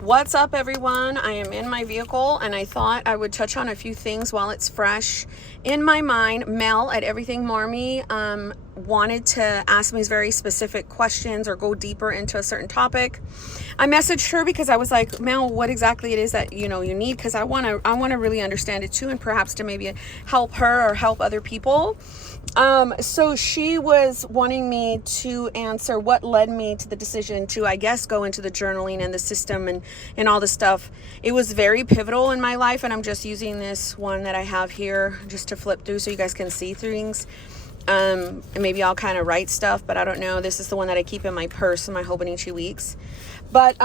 What's up, everyone? I am in my vehicle and I thought I would touch on a few things while it's fresh in my mind. Mel at Everything Marmy wanted to ask me very specific questions or go deeper into a certain topic. I messaged her because I was like, Mel, what exactly it is that you need, because I want to really understand it too, and perhaps to maybe help her or help other people. So she was wanting me to answer what led me to the decision to, I guess, go into the journaling and the system and all the stuff. It was very pivotal in my life, and I'm just using this one that I have here just to flip through so you guys can see things. And maybe I'll kind of write stuff, but I don't know. This is the one that I keep in my purse in my Hobonichi weeks. But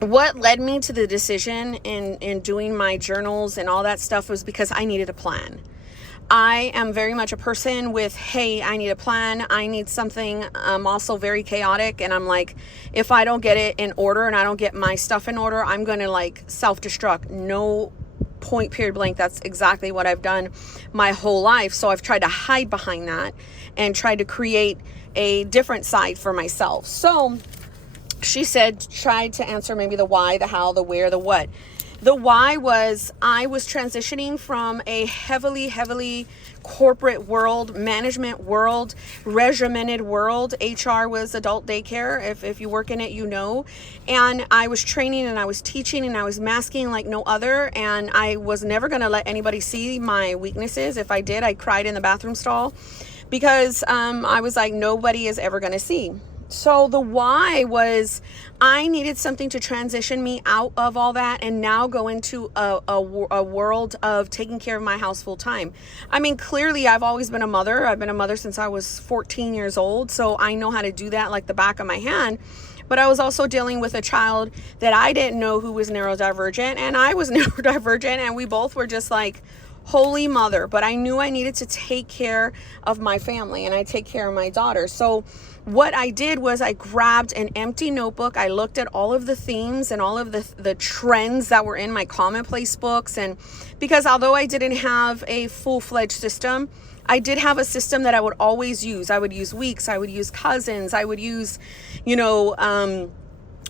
what led me to the decision in doing my journals and all that stuff was because I needed a plan. I am very much a person with, hey, I need a plan. I need something. I'm also very chaotic. And I'm like, if I don't get it in order and I don't get my stuff in order, I'm going to like self-destruct. No point, period, blank. That's exactly what I've done my whole life. So I've tried to hide behind that and tried to create a different side for myself. So she said, try to answer maybe the why, the how, the where, the what. The why was I was transitioning from a heavily corporate world, management world, regimented world. HR was adult daycare. If you work in it, you know. And I was training and I was teaching and I was masking like no other. And I was never going to let anybody see my weaknesses. If I did, I cried in the bathroom stall because I was like, nobody is ever going to see. So the why was I needed something to transition me out of all that and now go into a world of taking care of my house full time. I mean, clearly I've always been a mother. I've been a mother since I was 14 years old. So I know how to do that like the back of my hand. But I was also dealing with a child that I didn't know who was neurodivergent, and I was neurodivergent, and we both were just like, holy mother. But I knew I needed to take care of my family and I take care of my daughter. So what I did was I grabbed an empty notebook. I looked at all of the themes and all of the trends that were in my commonplace books. And because although I didn't have a full-fledged system, I did have a system that I would always use. I would use weeks. I would use cousins. I would use,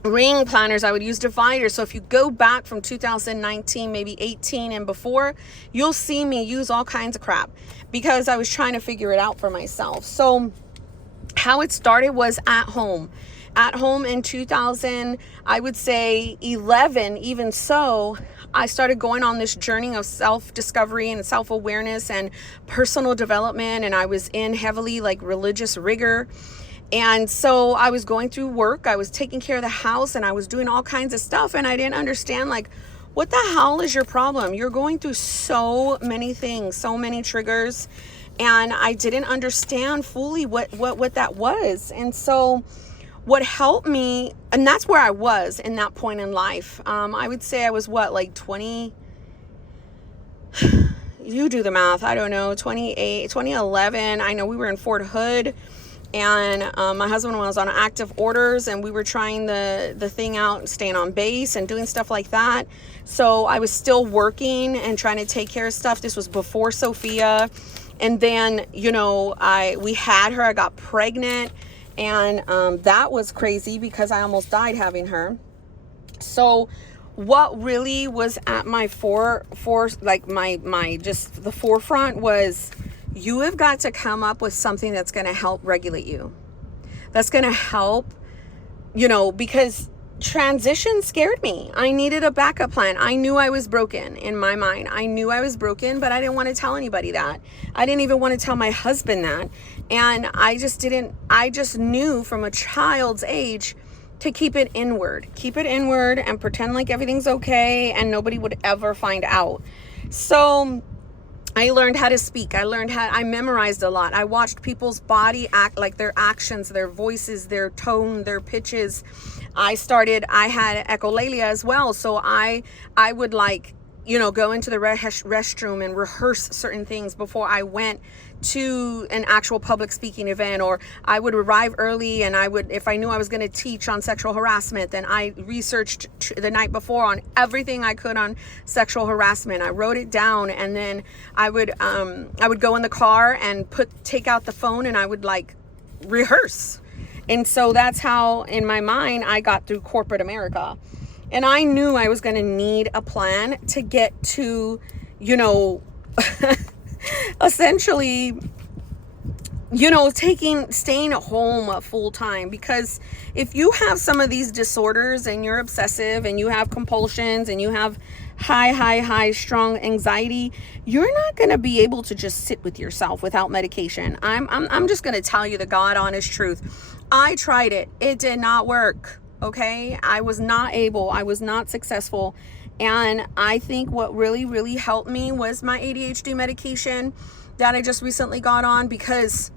ring planners. I would use dividers. So if you go back from 2019, maybe 18 and before, you'll see me use all kinds of crap because I was trying to figure it out for myself. So how it started was at home in 2000, I would say 11. Even so, I started going on this journey of self-discovery and self-awareness and personal development. And I was in heavily like religious rigor. And so I was going through work, I was taking care of the house, and I was doing all kinds of stuff. And I didn't understand, like, what the hell is your problem? You're going through so many things, so many triggers. And I didn't understand fully what that was. And so what helped me, and that's where I was in that point in life. I would say I was like 20, you do the math, I don't know, 2011. I know we were in Fort Hood. And my husband was on active orders, and we were trying the thing out, staying on base and doing stuff like that. So I was still working and trying to take care of stuff. This was before Sophia. And then, we had her, I got pregnant, and that was crazy because I almost died having her. So what really was at my the forefront was, you have got to come up with something that's going to help regulate you. That's going to help, because transition scared me. I needed a backup plan. I knew I was broken in my mind. I knew I was broken, but I didn't want to tell anybody that. I didn't even want to tell my husband that. And I just knew from a child's age to keep it inward and pretend like everything's okay and nobody would ever find out. So I learned how to speak. I memorized a lot. I watched people's body act, like their actions, their voices, their tone, their pitches. I had echolalia as well. So I would go into the restroom and rehearse certain things before I went to an actual public speaking event. Or I would arrive early, and if I knew I was going to teach on sexual harassment, then I researched the night before on everything I could on sexual harassment. I wrote it down, and then I would go in the car and take out the phone, and I would rehearse. And so that's how, in my mind, I got through corporate America. And I knew I was going to need a plan to get to, you know, essentially, you know, staying at home full time. Because if you have some of these disorders and you're obsessive and you have compulsions and you have high strong anxiety, you're not going to be able to just sit with yourself without medication. I'm just going to tell you the God honest truth. I tried it. It did not work. Okay. I was not successful. And I think what really helped me was my ADHD medication that I just recently got on, because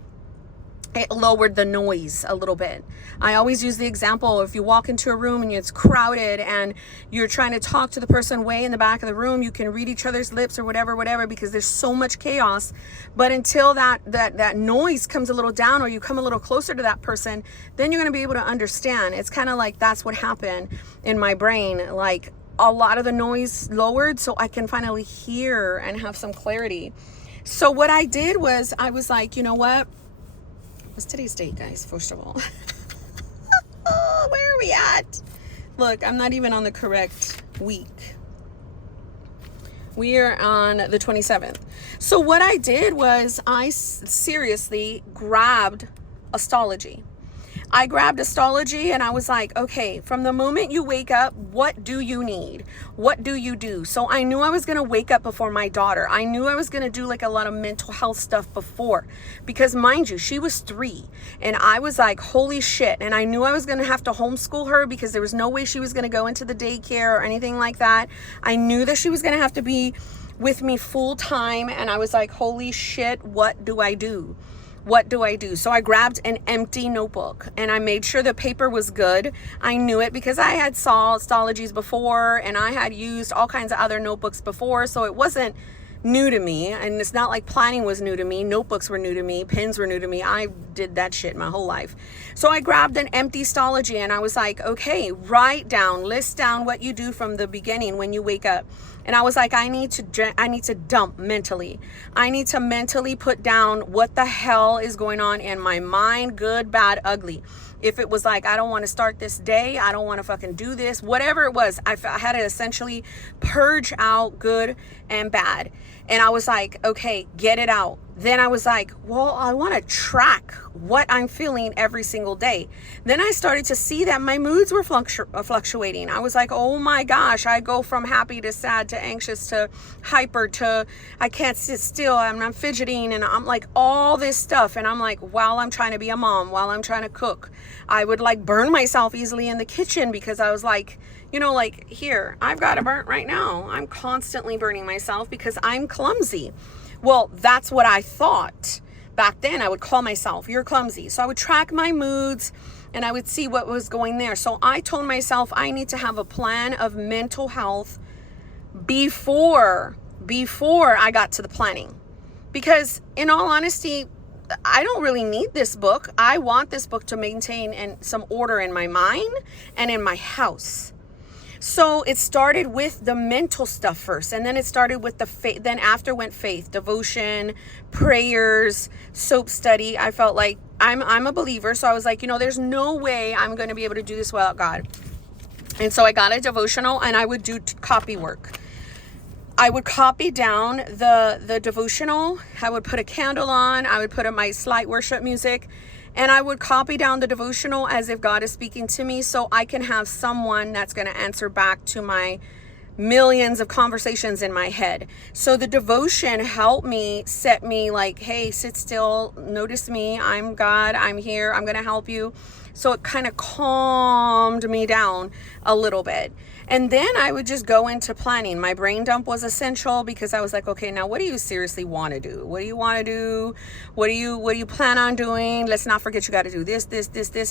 it lowered the noise a little bit. I always use the example, if you walk into a room and it's crowded and you're trying to talk to the person way in the back of the room, you can read each other's lips or whatever, because there's so much chaos. But until that noise comes a little down, or you come a little closer to that person, then you're going to be able to understand. It's kind of like that's what happened in my brain. Like, a lot of the noise lowered so I can finally hear and have some clarity. So what I did was, I was like, you know what? What's today's date, guys? First of all, where are we at? Look, I'm not even on the correct week. We are on the 27th. So what I did was I seriously grabbed astrology. I grabbed astrology and I was like, okay, from the moment you wake up, what do you need? What do you do? So I knew I was going to wake up before my daughter. I knew I was going to do like a lot of mental health stuff before, because mind you, she was 3 and I was like, holy shit. And I knew I was going to have to homeschool her because there was no way she was going to go into the daycare or anything like that. I knew that she was going to have to be with me full time. And I was like, holy shit, what do I do? What do I do? So I grabbed an empty notebook and I made sure the paper was good. I knew it because I had saw astrologies before and I had used all kinds of other notebooks before. So it wasn't new to me. And it's not like planning was new to me. Notebooks were new to me. Pens were new to me. I did that shit my whole life. So I grabbed an empty astrology and I was like, okay, list down what you do from the beginning when you wake up. And I was like, I need to dump mentally. I need to mentally put down what the hell is going on in my mind, good, bad, ugly. If it was like, I don't want to start this day, I don't want to fucking do this, whatever it was, I had to essentially purge out good and bad. And I was like, okay, get it out. Then I was like, well, I want to track what I'm feeling every single day. Then I started to see that my moods were fluctuating. I was like, oh my gosh, I go from happy to sad to anxious to hyper to I can't sit still. I'm fidgeting and I'm like all this stuff. And I'm like, while I'm trying to be a mom, while I'm trying to cook, I would like burn myself easily in the kitchen because I was like, you know, like here, I've got a burnt right now. I'm constantly burning myself because I'm clumsy. Well, that's what I thought. Back then, I would call myself, you're clumsy. So I would track my moods and I would see what was going there. So I told myself I need to have a plan of mental health before I got to the planning. Because in all honesty, I don't really need this book. I want this book to maintain some order in my mind and in my house. So it started with the mental stuff first, and then it started with the faith. Then after went faith, devotion, prayers, soap study. I felt like I'm a believer, so I was like, you know, there's no way I'm going to be able to do this without God. And so I got a devotional, and I would do copy work. I would copy down the devotional. I would put a candle on. I would put on my slight worship music. And I would copy down the devotional as if God is speaking to me, so I can have someone that's going to answer back to my millions of conversations in my head. So the devotion helped me set me like, hey, sit still, notice me, I'm God, I'm here, I'm going to help you. So it kind of calmed me down a little bit. And then I would just go into planning. My brain dump was essential because I was like, okay, now what do you seriously want to do? What do you want to do? What do you plan on doing? Let's not forget you got to do this.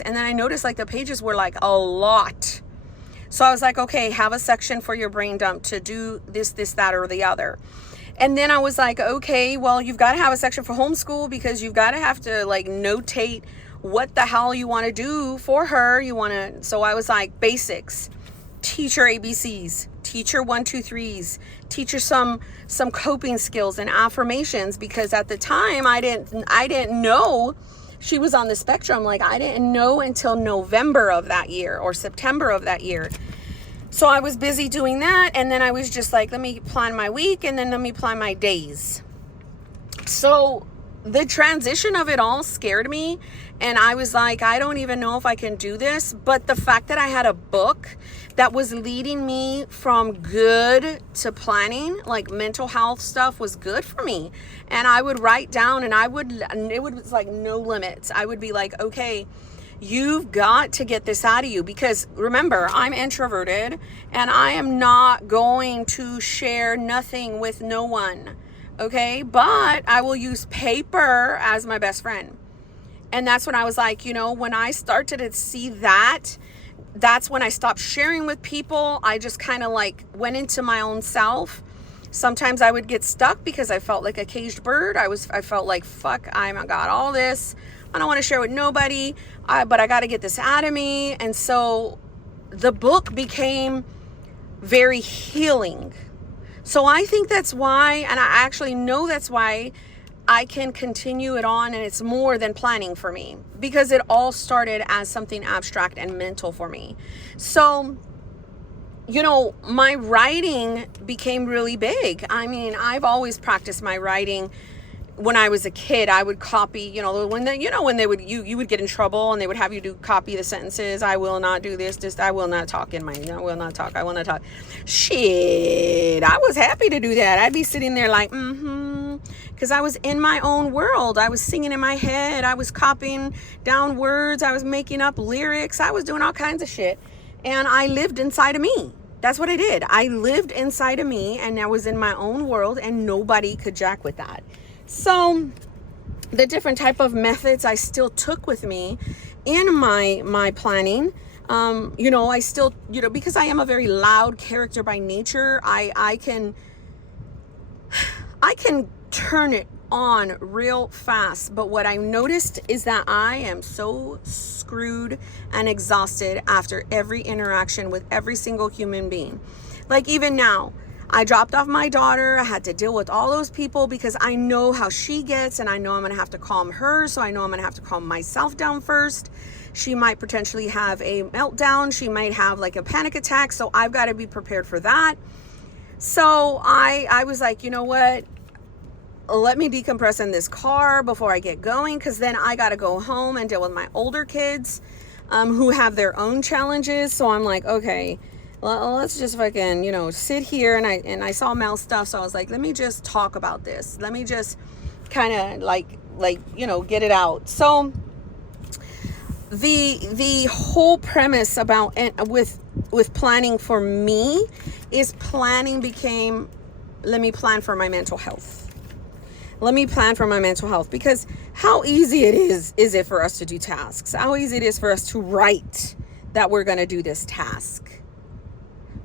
And then I noticed like the pages were like a lot. So I was like, okay, have a section for your brain dump to do this, that, or the other. And then I was like, okay, well, you've got to have a section for homeschool because you've got to have to like notate what the hell you want to do for her. So I was like, basics. Teach her ABCs, teach her 1, 2, 3s, teach her some coping skills and affirmations, because at the time I didn't know she was on the spectrum. Like I didn't know until November of that year or September of that year. So I was busy doing that, and then I was just like, let me plan my week, and then let me plan my days. So the transition of it all scared me, and I was like, I don't even know if I can do this. But the fact that I had a book that was leading me from good to planning, like mental health stuff, was good for me. And I would write down, and it was like no limits. I would be like, okay, you've got to get this out of you, because remember, I'm introverted, and I am not going to share nothing with no one. Okay, but I will use paper as my best friend. And that's when I was like, when I started to see that, that's when I stopped sharing with people. I just kind of like went into my own self. Sometimes I would get stuck because I felt like a caged bird. I felt like, fuck, I got all this. I don't want to share with nobody, but I got to get this out of me. And so the book became very healing. So I think that's why, and I actually know that's why I can continue it on, and it's more than planning for me, because it all started as something abstract and mental for me. So, my writing became really big. I mean, I've always practiced my writing. When I was a kid, I would copy, when they would, you would get in trouble and they would have you copy the sentences. I will not do this, I will not talk I will not talk. Shit, I was happy to do that. I'd be sitting there like, because I was in my own world. I was singing in my head. I was copying down words. I was making up lyrics. I was doing all kinds of shit. And I lived inside of me. That's what I did. I lived inside of me, and I was in my own world, and nobody could jack with that. So the different type of methods I still took with me in my planning, I still, because I am a very loud character by nature, I can turn it on real fast. But what I noticed is that I am so screwed and exhausted after every interaction with every single human being. Like even now, I dropped off my daughter. I had to deal with all those people because I know how she gets, and I know I'm going to have to calm her. So I know I'm going to have to calm myself down first. She might potentially have a meltdown. She might have like a panic attack. So I've got to be prepared for that. So I was like, you know what? Let me decompress in this car before I get going, because then I got to go home and deal with my older kids who have their own challenges. So I'm like, okay, let's just fucking, sit here. And I saw Mel's stuff. So I was like, let me just talk about this. Let me just kind of like, get it out. So the whole premise about, with planning for me is planning became, let me plan for my mental health. Let me plan for my mental health, because how easy it is it for us to do tasks? How easy it is for us to write that we're going to do this task.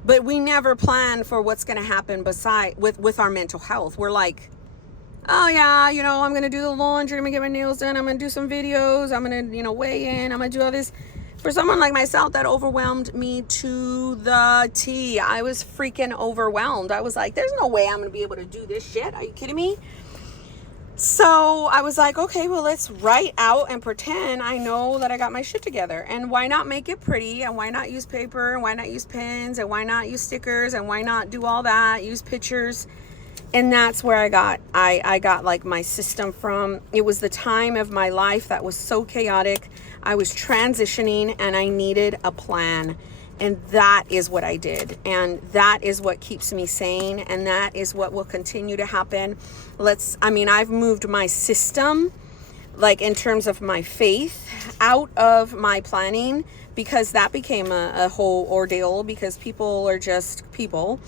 But we never plan for what's going to happen with our mental health. We're like, oh yeah, I'm going to do the laundry, I'm going to get my nails done, I'm going to do some videos, I'm going to, weigh in, I'm going to do all this. For someone like myself, that overwhelmed me to the T. I was freaking overwhelmed. I was like, there's no way I'm going to be able to do this shit. Are you kidding me? So I was like, okay, well, let's write out and pretend I know that I got my shit together. And why not make it pretty? And why not use paper? And why not use pens? And why not use stickers? And why not do all that? Use pictures. And that's where I got like my system from. It was the time of my life that was so chaotic. I was transitioning and I needed a plan. And that is what I did. And that is what keeps me sane. And that is what will continue to happen. I've moved my system, like in terms of my faith, out of my planning, because that became a whole ordeal, because people are just people.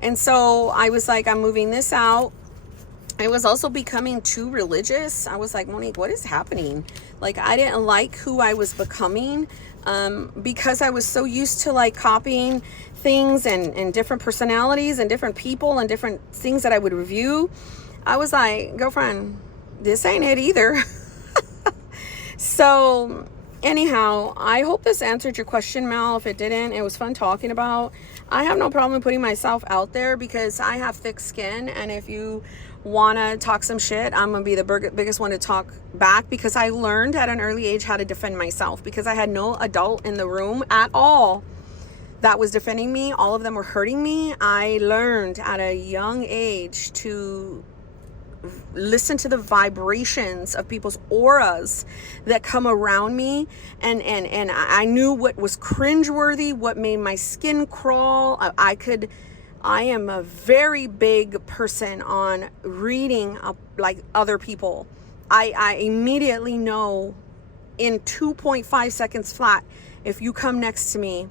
And so I was like, I'm moving this out. I was also becoming too religious. I was like, Monique, what is happening? Like, I didn't like who I was becoming, because I was so used to like copying things and different personalities and different people and different things that I would review. I was like, girlfriend, this ain't it either. So anyhow, I hope this answered your question, Mel. If it didn't, it was fun talking about. I have no problem putting myself out there because I have thick skin. And if you want to talk some shit, I'm going to be the biggest one to talk back, because I learned at an early age how to defend myself, because I had no adult in the room at all that was defending me. All of them were hurting me. I learned at a young age to listen to the vibrations of people's auras that come around me, and I knew what was cringeworthy, what made my skin crawl. I am a very big person on reading like other people. I immediately know in 2.5 seconds flat if you come next to me.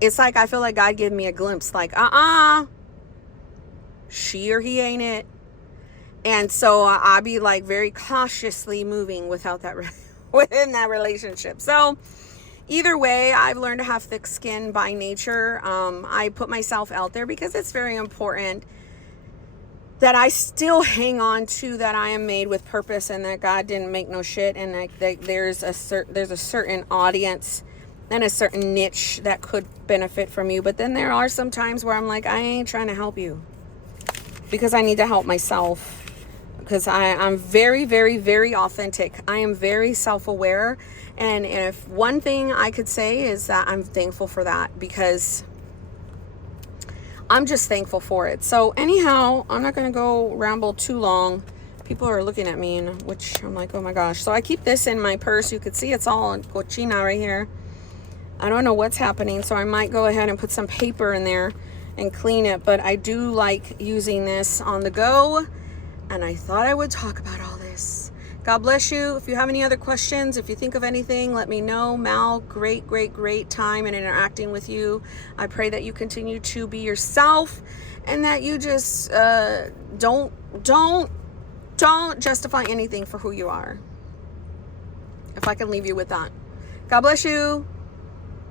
It's like I feel like God gave me a glimpse, like she or he ain't it. And so I'll be like very cautiously moving within that relationship. So either way, I've learned to have thick skin by nature. I put myself out there because it's very important that I still hang on to that I am made with purpose, and that God didn't make no shit, and that there's a certain audience and a certain niche that could benefit from you. But then there are some times where I'm like, I ain't trying to help you because I need to help myself. Because I'm very, very, very authentic. I am very self-aware. And if one thing I could say is that I'm thankful for that, because I'm just thankful for it. So anyhow, I'm not going to go ramble too long. People are looking at me, and which I'm like, oh my gosh. So I keep this in my purse. You could see it's all in cochina right here. I don't know what's happening. So I might go ahead and put some paper in there and clean it. But I do like using this on the go. And I thought I would talk about all this. God bless you. If you have any other questions, if you think of anything, let me know. Mal, great time in interacting with you. I pray that you continue to be yourself, and that you just don't justify anything for who you are. If I can leave you with that. God bless you.